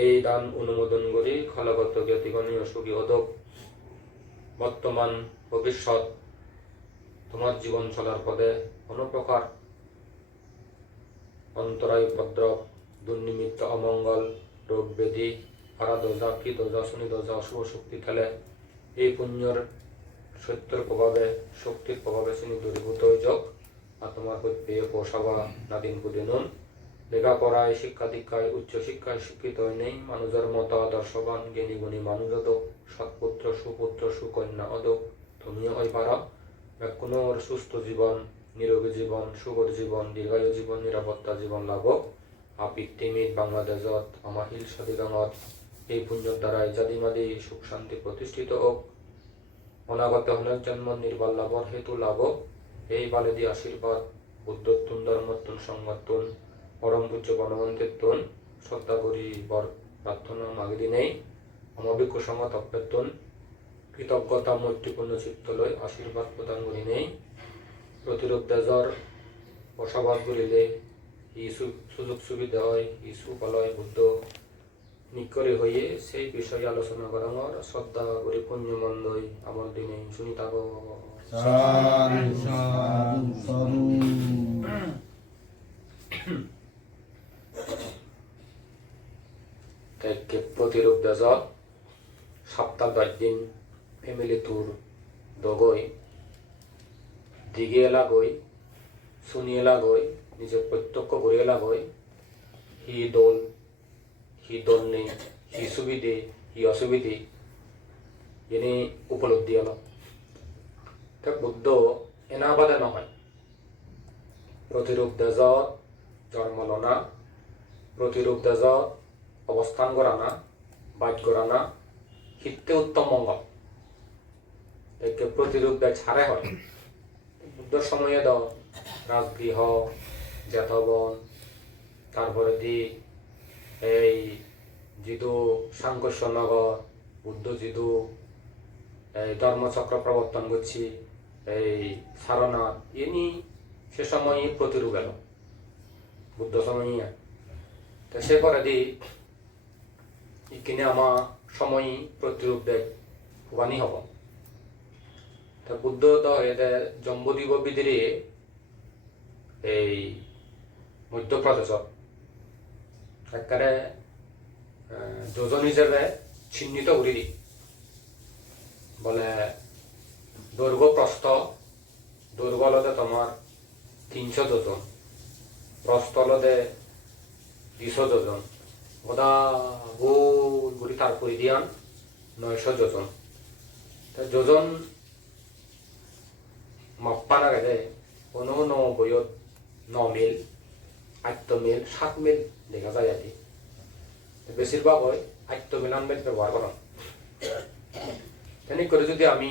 এই দান অনুমোদন করি, খলগত জ্ঞাতিগণীয় সুখী হদক বর্তমান ভবিষ্যৎ তোমার জীবন চলার পদে কোনো প্রকার অন্তরায় উপদ্রব দুর্নিমিত্ত অমঙ্গল, রোগ ব্যাধি, হারা দোজা কি দোজা শনি দোজা অশুভ শক্তি খেলে। এই পুণ্যর সত্যের প্রভাবে, শক্তির প্রভাবে শ্রেণি দূরীভূত যাক আর তোমার পেয়ে পোষাবা নাদিন কুদিনুন। লেখাপড়ায় শিক্ষা দীক্ষায় উচ্চ শিক্ষায় শিক্ষিত নেই মানুষের মতো আদর্শবান জ্ঞানী গুণী মানুষ অদক সৎপুত্র, সুপুত্র, সুকন্যা অদক তুমিও হয় পারা। কোনো সুস্থ জীবন, নিরোগী জীবন সুখর জীবন, দীর্ঘায়ু জীবন, নিরাপত্তা জীবন লাভ আপৃথিবীত বাংলাদেশত আমাৰ শিল সদিগাঙত এই পুণ্যৰ দ্বাৰাই জাদিমাদি সুখ শান্তি প্ৰতিষ্ঠিত হোক অনাগত হলের জন্ম নির্বাল লাভর হেতু লাভ এই বালেদি আশীর্বাদ উদ্যোত্তুন ধর্মত্তুন সংগত্তুন পরম পূজ্য বনমন্ত্রিত্তুন শ্রদ্ধা করি বর প্রার্থনা মাগদি নেই অমবিক্ষ সংগত অভ্যর্থন কৃতজ্ঞতা মৈত্রীপূর্ণ চিত্ত লই আশীর্বাদ প্রদান করি নেই, প্রতিরূপ দেজর, বসবাস করিলে ই সুযোগ সুবিধা হয়, ই সুফলয় বুদ্ধ। নিকরে হয়ে সেই বিষয়ে আলোচনা করার শ্রদ্ধা করি পুণ্যমন্দই আমার দিনে শুনি থাকো তাইকে দেজত সপ্তাহ দশ দিন ফ্যামিলি ট্যুর দগই দিঘে এলাগই শুনি এলাগই নিজে প্রত্যক্ষ করে এলাগই হি দোল হি দোল নেই হি সুবিধে, হি অসুবিধে এনে উপলব্ধি হল তা বুদ্ধ এনাবাদে নহয়। প্রতিরূপ দেজত জন্ম লনা, প্রতিরূপ দেজত অবস্থান করা না বাজ করা না উত্তম মঙ্গল। একে প্রতিরূপ দেয় ছাড়ে হয়। বুদ্ধর সময়ে দ রাজগৃহ, জ্যাঠবন, তারপরে দি এই জিদু সাংকর্ষনগর বুদ্ধ জিদু, এই ধর্মচক্র প্রবর্তন করছি, এই সারনাথ, ইনি সে সময়ই প্রতিরূপ এলো। বুদ্ধ সময়ই তো সে পরে দি ইকিনে আমার সময়ই প্রতিরূপ দেয় ভবানী হব। তা বুদ্ধ তো এতে জম্বুদ্বীপ বিদিরে এই মধ্যপ্রদেশত একেবারে যোজন হিসেবে চিহ্নিত করে দি বলে দৈর্ঘ্য প্রস্থ দৈর্ঘ্য তোমার তিনশো যোজন প্রস্থ দুশো যোজন ওদা গোল গুলি তারপরে দিয়ান নয়শো যোজন। তা যোজন মাপ্পা না গেলে কোনো ন বইয়ত ন মিল আত্ম মিল, সাত মিল দেখা যায় আদি। বেশিরভাগ হয় আত্ম মিলান মিল ব্যবহার করা। তেনে করে যদি আমি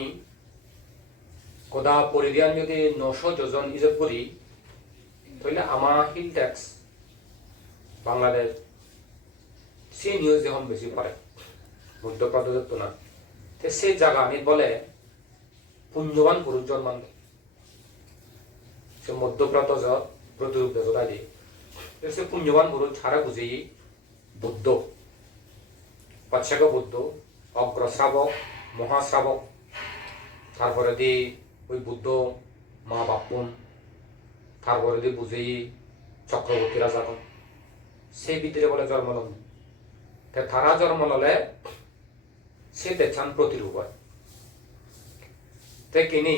কদা পরিদিয়ান যদি নশো যোজন ইজত করি, তাহলে আমার হিল ট্যাক্স বাংলাদেশ সে নিউজ যখন বেশি পড়ে মধ্যপ্রদেশের তো না। তো সেই জায়গা, আমি বলে পুঞ্জবান পুরুষ জন্মান। সে মধ্যপ্রদেশ প্রতিরূপ দেবতা তো সে পুণ্যবান পুরুষ ছাড়া বুঝেই বুদ্ধ। পাচ্ছাক বুদ্ধ, অগ্রশ্রাবক, মহাশ্রাবক। তারপরে দি ওই বুদ্ধ মা বাপুন তারপরে দি বুঝেই চক্রবর্তী রাজাগণ। সেই ভিতরে বলে জন্ম জন্ম ললে সে দেখান প্রতিরূপ হয়। তে কিনি,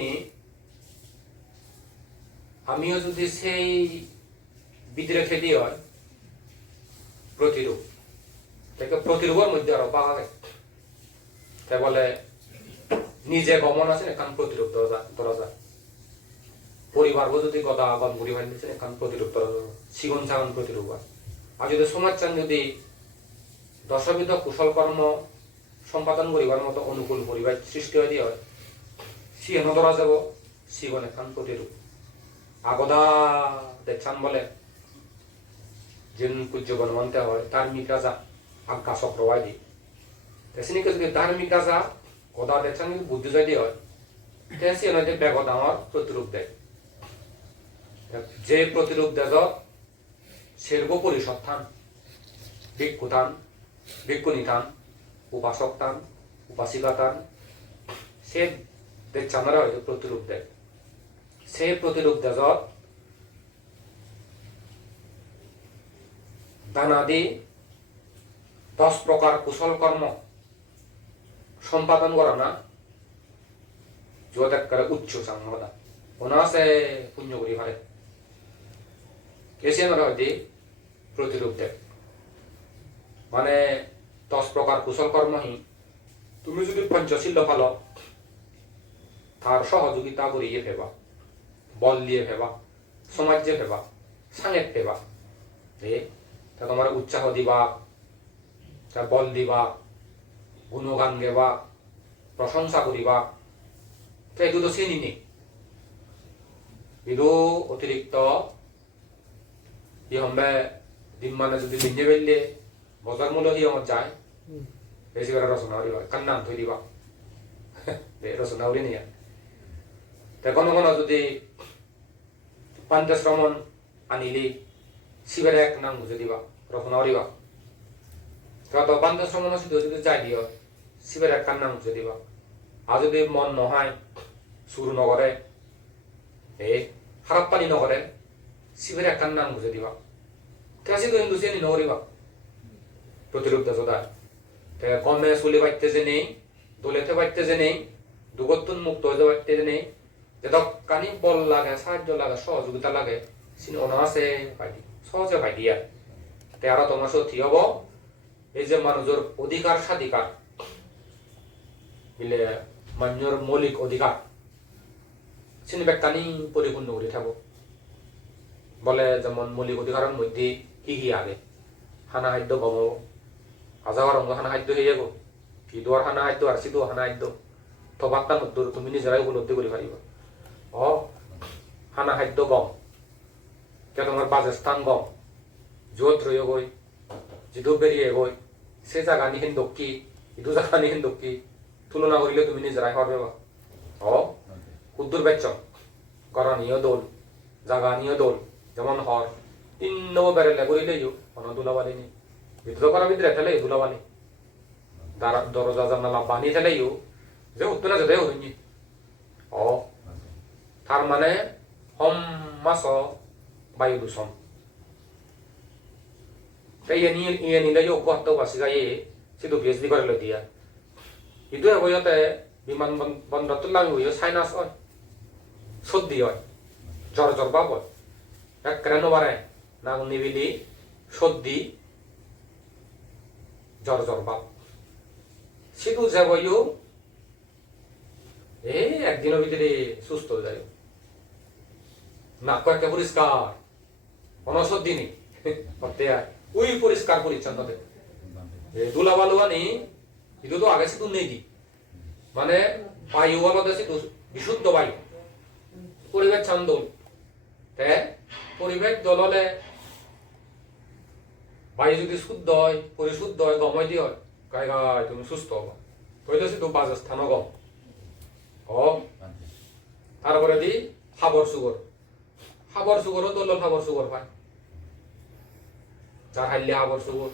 আমিও যদি সেই ভিতরে খেতে হয়, প্রতিরূপ। তাকে প্রতিরূপের মধ্যে আরও পাওয়া যায়। তাই বলে, নিজে গমন আছে এখান প্রতিরূপ দরজা পরিবার যদি গদা আবান বুড়ি ভাই দিচ্ছেন এখান প্রতিরূপ দরজা। সিগন সাগন প্রতিরূপ আর যদি সমাজ চান যদি দশবিধ কুশল কর্ম সম্পাদন করিবার মতো অনুকূল পরিবার সৃষ্টি হয়ে দিয়ে হয়। সিহন ধরা যাব সিগন এখান প্রতিরূপ আগদা দেখছান বলে, যেন পূজ্য বনমন্তে হয় ধার্মিক রাজা আজ্ঞা চক্রবাদী তেসিনিকে যদি ধার্মিক রাজা গদা দেখছান বুদ্ধি যদি হয়। তেসি নয় বেগ ডাঙর প্রতিরূপ দেয় যে প্রতিরূপ দেয় সেরব পরিসত্থান ভিক্ষুথান ভিক্ষুণী থান উপাসক থান উপাসিকা থান সে আমরা হয়তো প্রতিরূপ দেয় সেই প্রতিরূপ দেজত দানাদি দশ প্রকার কুশল কর্ম সম্পাদন করা না যোগাত্যাগ করে উচ্চ সাংবাদা অনাসে পুণ্য করি পারে এসে আমরা হয়তো প্রতিরূপ দেয় মানে দশ প্রকার কুশল কর্মহি তুমি যদি পঞ্চশীল ফালো তার সহযোগিতা করিয়ে ফেবা, বল দিয়ে ফেবা সমাজে ফেবা, সাঙেত ফেবা। এ তা তোমার উৎসাহ দিবা, তা বল দিবা, গুণগান গেবা, প্রশংসা করিবা। তো এইটো তো চিনি নি। বিদু অতিরিক্ত ই হম্বে দিন মানে যদি দিনে বেললে হি আমার যায়। বেশি করে রচনা করিবা কান্নান থৈ দিবা। দে রচনা করি নিয়া। তে কোনো কোনো যদি পাঞ্চশ্রমণ আনিলি শিবের এক নাম বুঝে দিবা রচনা করিবা তত পাঞ্চশ্রমণ শুধু যদি যাই দিও শিবের এক নাম বুঝে দিবা। আর যদি মন নহয় সুর নগরে এ খারাপ পানি নগরে শিবের এক নাম বুঝে দিবা। তেসি তো হিন্দু চেনি নকরিবা প্রতিরূপ দেশতা তে কমে চুলি পাইতে যে নেই, দোলেতে পাইতে যে নেই দুগতুন মুক্ত হয়ে পাইতে যে নেই যেতক কানি বল লাগে, সাহায্য লাগে, সহযোগিতা লাগে সিনি অনাসে পাইদি সহজে পাইদি আর তে আর তোমার সত্যি হব, এই যে মানুষের অধিকার স্বাধিকার, বিলে মান্যর মৌলিক অধিকার সিনি ব্যক্তানি পরিপূর্ণ করে থাকব বলে যেমন মৌলিক অধিকারের মধ্যে কি কি আগে, হানা খাদ্য হাজার অঙ্গ হানা খাদ্য হয়ে যাব ঈদর হানা খাদ্য আর সিদো হানা খাদ্য? তফাতটা নদুর তুমি নিজেরাই উপলব্ধি করে পারিবা অ, হানা খাদ্য গম। কে তোমার বাজস্থান গম? য'ত ৰৈ গৈ যিটো বেৰিয়ে গৈ সেই জাগা নিখিন দক্ষি, ইটো জাগা নিখিন দক্ষি, তুলনা কৰিলে তুমি নিজেৰাই পাৰবা। অ কুদ্দুর বেচ্চ গরনীয় দোল, জাগানীয় দোল, যেমন হর তিন করিলে ইউ অন দুলাবালি নি। করা ভিতরে ঠেলে দুলাবালি দার- দরজা জানালা বানি ঠেলে ইউ যে উত্তরে যেতে হইনি। অ, তার মানে হম মাস বায়ু দূষণ। তাই ইয়ে নিয়ে ইয়ে নিলে ইয়ে গত বাসিগা ইয়ে সিধু পিএইচডি করে লৈ দিয়া। ইটো এগোতে বিমান বন- বন্দরত লাগি সাইনাস হয় সর্দি হয় জ্বর বাপ হয় এক কেন বারে নাক নিবিলি সর্দি জ্বর বাপ। সিধু যাব ইউ এ, একদিনের ভিতরে সুস্থ হয়ে যায় নাক কয়েকটা পরিষ্কার। কোনো সর্দি নেই ওই পরিষ্কার পরিচ্ছন্ন দুলা বালু আনি ಇದು আগে সিধু নেই। মানে বায়ু বলতে সিধু, বিশুদ্ধ বায়ু। পরিবেশ তে, পরিবেশ দললে বায়ু যদি শুদ্ধ হয় পরিশুদ্ধ হয় গময় দি হয়। গাই গাই, তুমি সুস্থ হবা। তৈলে সিধু বাজস্থান গম। ও তারপরে দি হাবর সুগর হাবর সুগরও দল হাবর সুগর পায়। যার হাইলে হাবর সুগর